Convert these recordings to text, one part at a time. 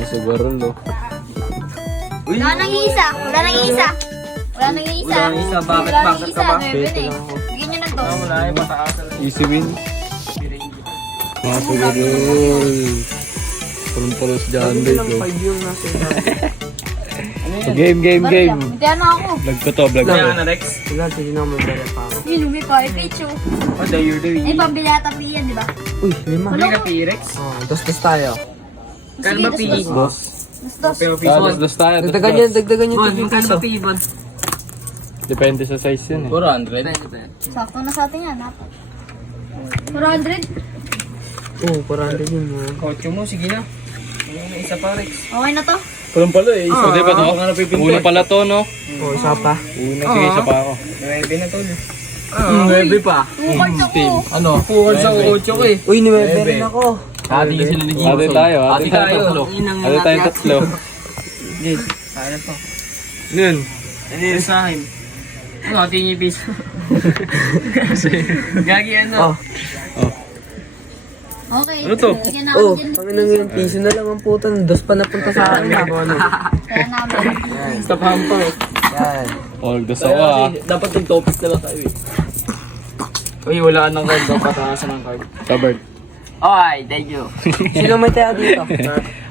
Mga sugarol, oh. Wala nang isa. Wala nang isa. Wala nang isa. Wala nang isa. Bakit? Wala nang Bakit isa. ka ba? Beben eh. Bigyan nyo ng dos. Wala yung mataasan. Easy win. Mga sugarol. Pulong-pulos dyan, babe. Game. Hindi ano ako. Vlog ko to, vlog ko. Kaya na, Rex. Sige na, mabala pa ako. Yun, may pa. Pichu. What are you doing? Ay, pambilata piyan, di ba? Uy, lima. Hindi ka P-Rex? Oh, dos tayo. Kano ba P? Boss. Dos. Pero Dos tayo. Dagdagan yan, dagdagan yung Bon, tigil magkano piso. ba P, Bon? Depende sa size yun, eh. 400. Sakto na sa atin yan. 400? Oo, 400 yun. Kotse mo, sige na. May isa pa, Rex. Okay na to? Pulong pala, eh. Isa, di ba to? Una pala to, no? Oo, isa pa. Una, sige, isa pa ako. 9 na to. 9 pa. Tukol ako. Ano? Pukol sa 8 ko eh. Uy, 9 rin ako. Ate tayo. Ate tayo tatlo. Hindi. Kaya to. Yun. Ano yun sa akin? Ano, ate niyo piso. Gagi ano? Okay. Ano to? Bigyan na Oh, ako dyan. kami nang yung piso na lang ang putan. Dos pa napunta sa akin. Ako ano. Kaya namin. Sa pampa eh. Yan. All dos ako, ah. Dapat yung topic na lang tayo eh. Uy, wala ka ng card. Dapat patakasan ng card. Covered. Okay, thank you. Sino may tayo dito?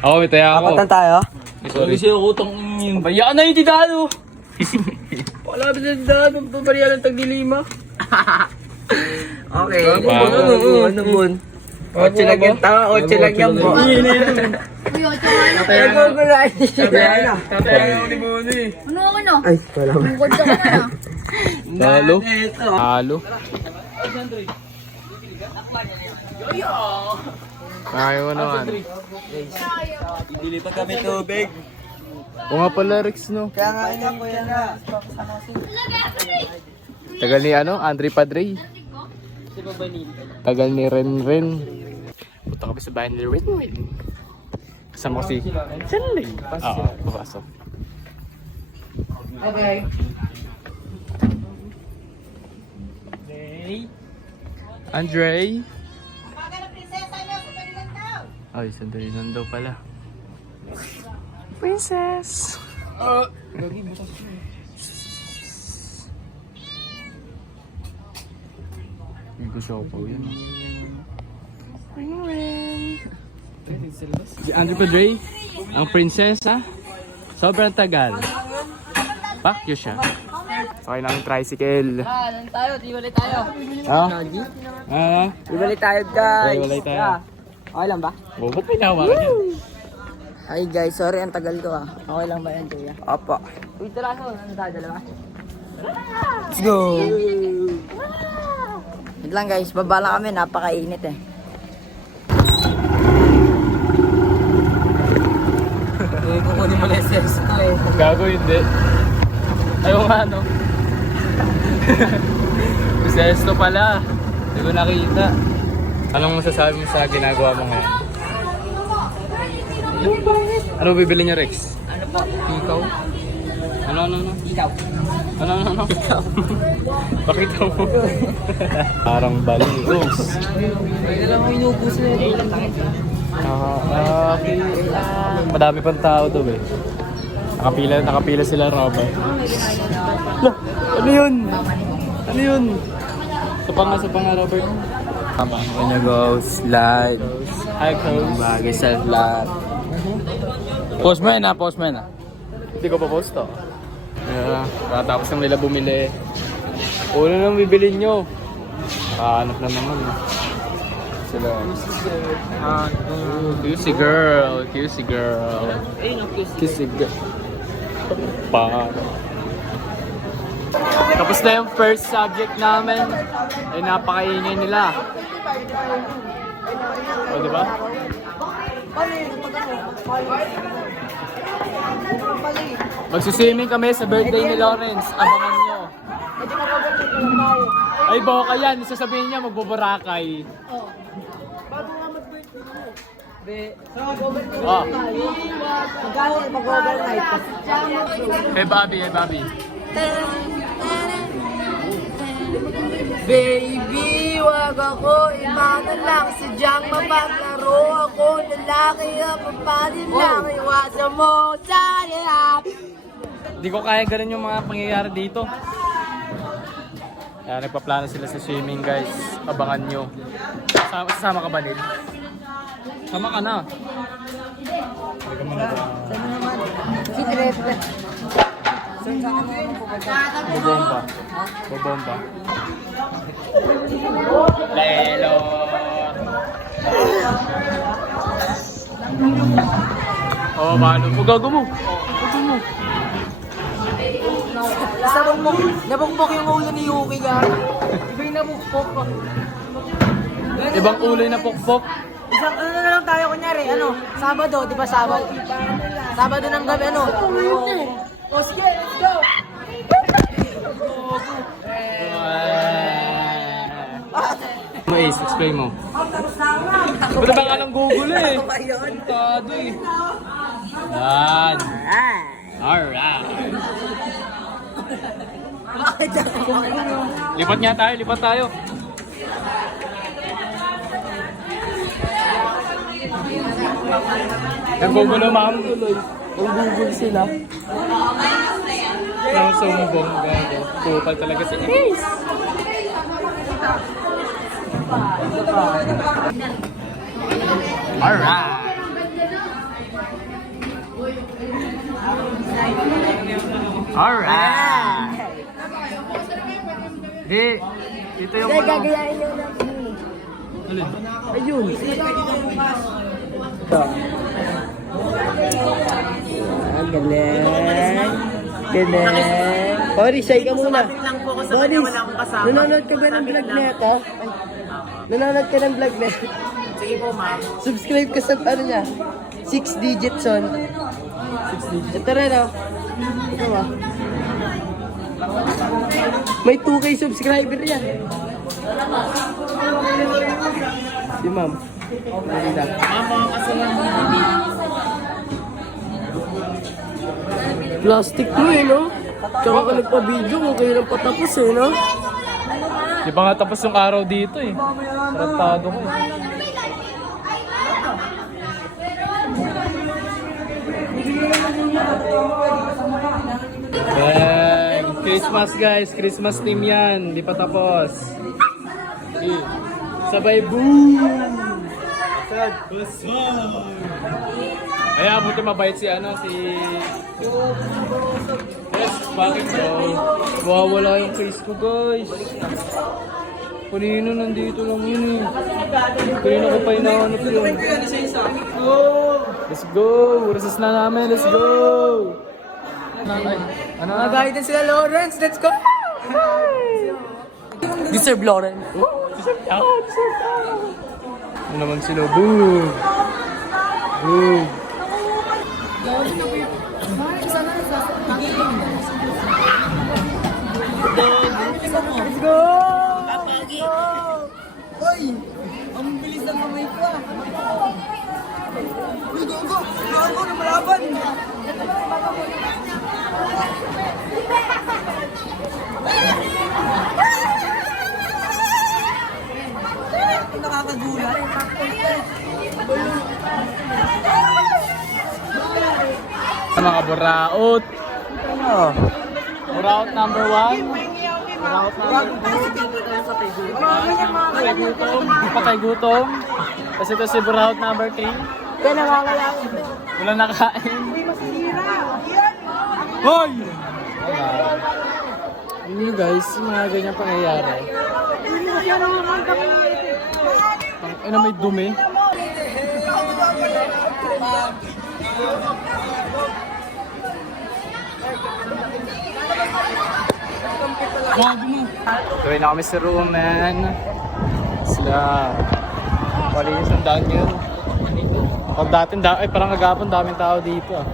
Ako, may taya ako. Apatan tayo? Sorry. Kasi ako utang yun. Bayaan na yung tidalo. Wala ba na tidalo? Pabariyan ng tagdilima. Okay. Ano bon? 8 lang yan tanga. 8 lang yan po. Uy, ocho nga na. Nagugulay. Tatayan ako ni Bonnie. Ano? Ay, wala ba? Tukol ka na. Halo. Halo. Ayaw ko naman. Bili pa kami tubig. O nga pala, Rex, no? Kaya nga ina ko yan na. Tagal ni ano? Andre Padre. Tagal ni Ren. Punta kami sa bahay ni Ren. Kasama ko si Chanley. Oo, papasok. Okay. Andre? Ay, sandali lang daw pala. Princess! Hindi ko siya upaw yan. Si Andre Padre, ang prinsesa, sobrang tagal. Pakyo siya. Okay lang yung tricycle. Ano tayo? Di ulit tayo. Ha? Ah? Ibalik tayo guys. Walay tayo. Okay lang ba? Huwag ko pinahawakan yan. Hi guys, sorry ang tagal ko ah. Okay lang ba yan kuya? Opo. Uy, taraso. Ano tayo dalawa? Let's go! Wait lang guys, baba lang kami. Napakainit eh. Kukunin mo na yung steps ko eh. Gago hindi. Ayaw nga no. Sesto pala. Hindi ko nakita. Anong masasabi mo sa ginagawa mo ngayon? Ano bibili niya, Rex? Ano po? Ikaw? Ano? Ikaw. Ano? Ikaw. Pakita mo. Parang baligos. Pwede lang ako inubos na yun. Okay. Madami pang tao to, be. Nakapila sila, Robert. Ano yun? Sa panga, Robert. Tama. Kanya goes live. Hi, Coach. Bagay sa lahat. Postman ah. Hindi ko pa post to. Tapos nang nila bumili. Una nang bibili nyo. Hanap na naman. Sila. Cutesy girl. Kissy girl. Pa. Tapos na yung first subject namin. Ay napakaingay nila. O, diba? Magsuswimming kami sa birthday ni Lawrence. Abangan nyo. Ay, boka yan. Sasabihin niya, magbuburakay. Oh. Hey, Bobby. Baby, pag ako imano lang, sadyang mapaglaro ako, lalaki na papadin lang, iwasan mo sa hirap. Hindi ko kaya ganun yung mga pangyayari dito. Kaya nagpaplano sila sa swimming guys. Abangan nyo. Sasama ka ba, Lil? Sama ka na. Halika muna ba? Si Trep. Saan ka naman pupunta? Bobomba. Bobomba. Lelo. Oh, malo mo. Gago mo. Gago mo. Nabukbok yung ulo ni Yuki ga. Iba yung nabukbok. Ibang ulo yung napukpok. Isang ano na lang tayo kunyari, Sabado, di ba Sabado? Sabado ng gabi, O sige, let's go! Ace, explain mo. Ba't ba nga ng Google eh? Tado eh. Yan. Alright. Lipat tayo. Ang Google ma'am. Ang Google sila. Ang sumbong gago. Kupal talaga si Ace. Alright. Alright. Dito yung ano. Gagayain nyo lang. Ayun. Galing. Boris, say ka muna. Boris, nanonood ka ba ng vlog na ito? Nanonood ka ng vlog na ito? Sige po, ma'am. Subscribe ka sa ano niya? 6 digits on. 6 digits. Ito rin, Ito ba? May 2K subscriber yan. Si ma'am. Maganda. Plastic mo no? Tsaka ka nagpa-video, okay lang patapos no? Di ba nga tapos yung araw dito eh. Tratado ko eh. Bang! Christmas guys, Christmas team yan. Di pa tapos. Okay. Sabay boom! Kaya buti mabait si Yes, bakit bro? Wawala yung face ko guys. Kanina nandito lang yun eh. Kanina ko pa hinahanap yun. Let's go! Recess na namin, let's go! Ano? Nag-guidance sila Lawrence, let's go! Deserve Lawrence. Ano naman sila? Boom! Boom! Let's go! Hoy! Ang bilis ng kamay ko Uy, go! Ako na malaban! Nakakagulat. Mga buraot. Buraot number 1. Buraot number 2. Patay gutom. Kasi ito si buraot number 3. Kaya nangangalang. Wala nakain. Hoy! Ano guys, mga ganyan pangyayari. Ano may dumi? Tuloy na kami sa room, man. Sila. Palinis ang daan yun. Pag dati, parang kagapon, daming tao dito ah.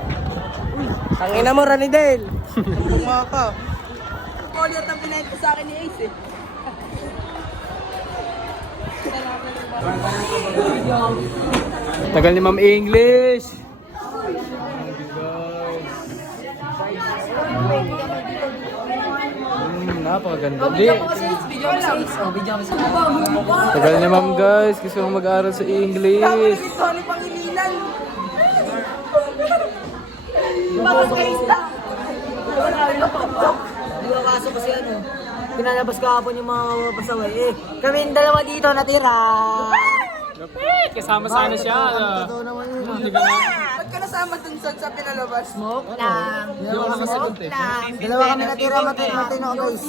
Tangina mo, Ranidel! Tuma ka. Polyot ang pinahin ko sa akin ni Ace Tagal ni Ma'am English. Napakaganda. Hindi. video mo sa Ace. Oh, video mo sa Tagal ni ma'am guys, gusto kong mag-aaral sa English. Tony Pangilinan. Bakit kayo isa? Di ba kaso kasi ano? Pinalabas kahapon yung mga pasaway. Kami yung dalawa dito natira. Lapit! Kasama sana siya. Totoo naman yun. Hindi ka na. Ba't ka nasama dun sa pinalabas? Smoke lang. Hindi ako nakasagot eh. Dalawa kami natira, matino guys.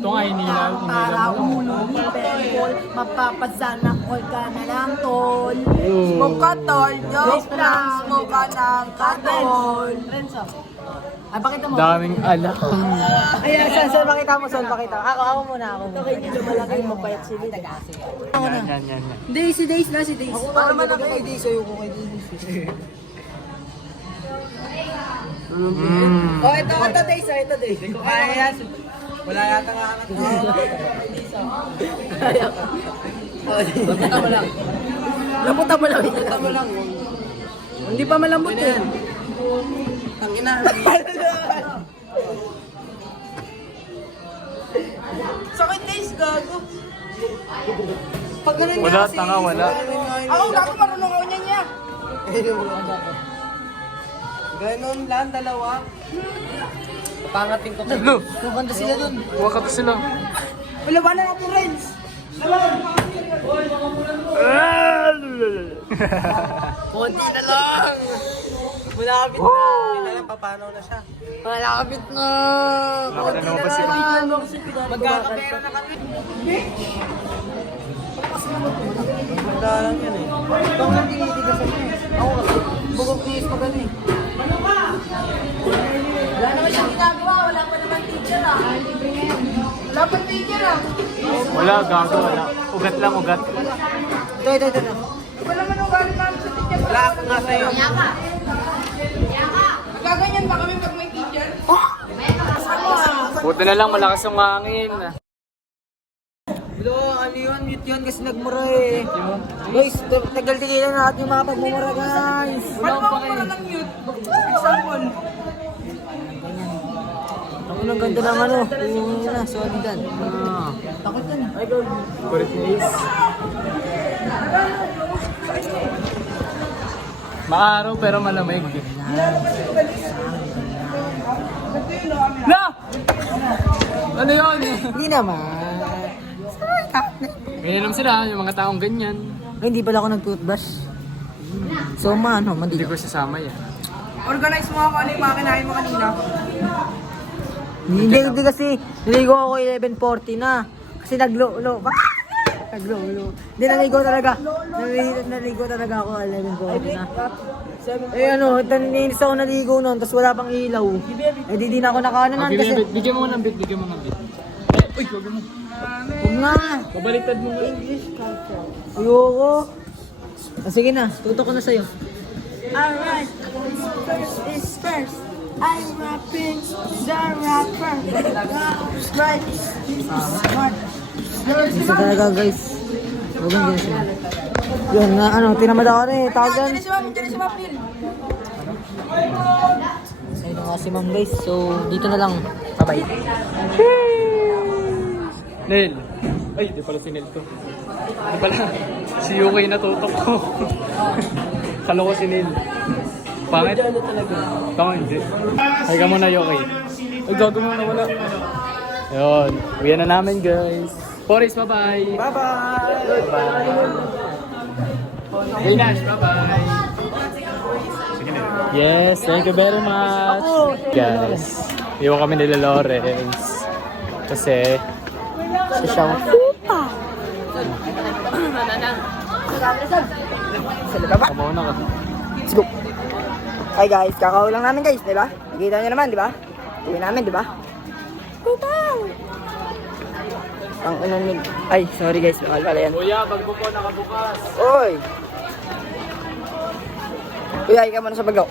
Ito nga inilaw. Para ulo ni Pempol, mapapasana all ka na lang, tol. Smoke ka, tol. Joke lang. Smoke ka ng katol. Ay, pakita mo. Daming alam. Ayan, saan pakita mo, saan pakita. Ako muna, ako muna. Okay, dito malaki mo payat si Lita. Yan. Hindi, si Days na, si Days. Ako naman ako kay Days, ayoko kay Days. Oh, ito Days, ito Days. Kaya wala yata nga anak ko. Kaya ka. Laputa mo lang. Laputa mo lang. Hindi pa malambot eh. Tangina. Sakit days, gago. Pag ganun Wala, tanga, wala. Ako, gago, marunong ako niya. Ganon lang, dalawa. Papangating ko. Hello! Kukanta sila dun. Wakat sila. Labanan natin, Renz. Konti na lang. Malapit na. Hindi na lang, papanaw na siya. Malapit na. Konti na lang. Magkakapera na kami. Maganda lang yan eh. Ito nga tinitigasan niya eh. Ako kasi, bugok tiis pa gano'n eh. Wala naman siyang ginagawa. Wala pa naman teacher, ah. Wala pa teacher, ah. Wala, gago, wala. Ugat lang, ugat. Ito. Wala naman ang galing namin sa teacher. Wala ako nga sa'yo. Nagaganyan ba kami pag may teacher? Buti na lang, malakas yung hangin. Ano yun? Mute yun kasi nagmura eh. Guys, tagal-tigilan natin yung mga pagmumura guys. Paano ba ako ng mute? Example. Ako ng ganda ng ano. Yung na, solidan. Takot yan. Kulit nice. Maaraw pero malamig. La! Ano yun? Hindi naman. Ganyan naman sila, yung mga taong ganyan. Ay, hindi pala ako nag-toothbrush. So, Hindi mandito. ko sasama yan. Organize mo ako ano yung mga kinain mo kanina. Hindi kasi, naligo ako 11:40 na. Kasi naglo-lo. Hindi, naligo talaga. Naligo talaga ako 11:40 na. Eh ano, taninis ako naligo noon, tapos wala pang ilaw. Eh di na ako nakaano nun kasi. Bigyan mo ng bit, bigyan mo ng bit. Uy, huwag mo. Huwag na. Pabaliktad mo. Ayoko. Sige na, tuto ko na sa'yo. Alright, first is first. I'm rapping the rapper. Right, this is smart. Isa talaga guys. Huwag ang ganyan sila. Yun na ano, tinamad ako na eh. Tawag yan. Diyan si Mapil. Sa'yo na nga si ma'am guys. So, dito na lang. Bye-bye. Nel. Ay, di pala si Nel to. Di pala. Si Yuki natutok ko. Kala ko si Nel. Pangit? Tama, hindi. Ay ka muna, Yuki. Ay, gago mo na wala. Ayun. Uwian na namin, guys. Boris, bye-bye. Bye-bye. Hey, Nash, bye-bye. Yes, thank you very much. Guys, iwan kami nila Lawrence. Kasi, si siyang pupa. Kamaw na ka. Let's go. Hi guys, kakao lang namin guys, di ba? Nakita nyo naman, di ba? Uwi namin, di ba? Ang unang ay, sorry guys, mahal pala yan. Kuya, bagbo po nakabukas. Oy! Uy, ay ka muna sa bagaw.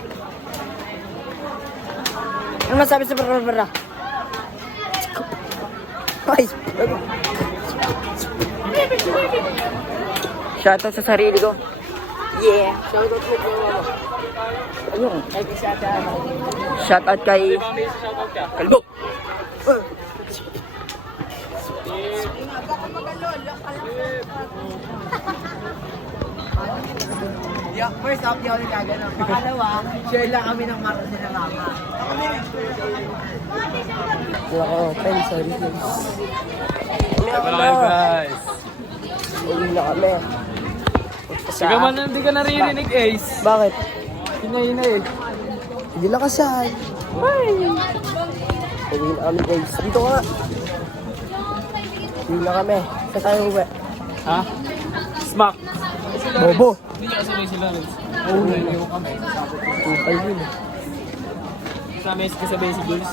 Ano masabi sa barbara? Ay! Shoutout sa sarili ko. Yeah! Shoutout mo po. Ayun. Shoutout kay... Shoutout ka. Kalbo! First off, di ako nagkaganon. Pangalawa, share lang kami ng maro nila mama. Wala ko open, sorry guys. Wala kayo guys. Uwi na kami. Sige man, hindi ka naririnig Ace. Bakit? Hina-hina eh. Hindi lakasan. Uwi na kami guys. Dito ka nga. Uwi na kami. Saan tayo uwi? Ha? Smack. Bobo. Hindi niya kasabay sila rin. Oo, naliw kami. Kupal yun. Sa mes kasabay si Jules.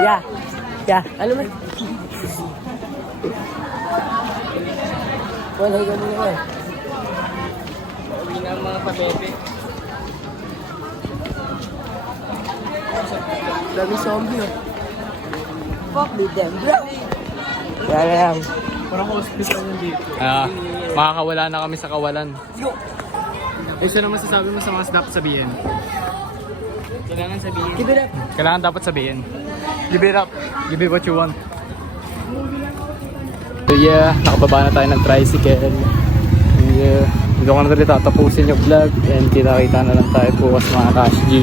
Yeah. Yeah. Ano man? Wala ka muna nga. Uwi na ang mga pabebe. Dami zombie oh. Fuck with them, bro. Kaya lang. Parang hospital yung dito. Makakawala na kami sa kawalan. Eh, siya naman sasabi mo sa mga dapat sabihin. Kailangan sabihin. Keep it up. Kailangan dapat sabihin. Give it up. Give it what you want. So yeah, nakababa na tayo ng tricycle. And yeah, dito ko na rin tatapusin yung vlog. And kita-kita na lang tayo bukas mga Cash G.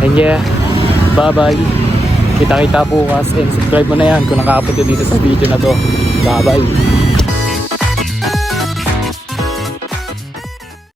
And yeah, bye-bye. Kita-kita bukas. And subscribe mo na yan kung nakakapot dito sa video na to. Bye-bye.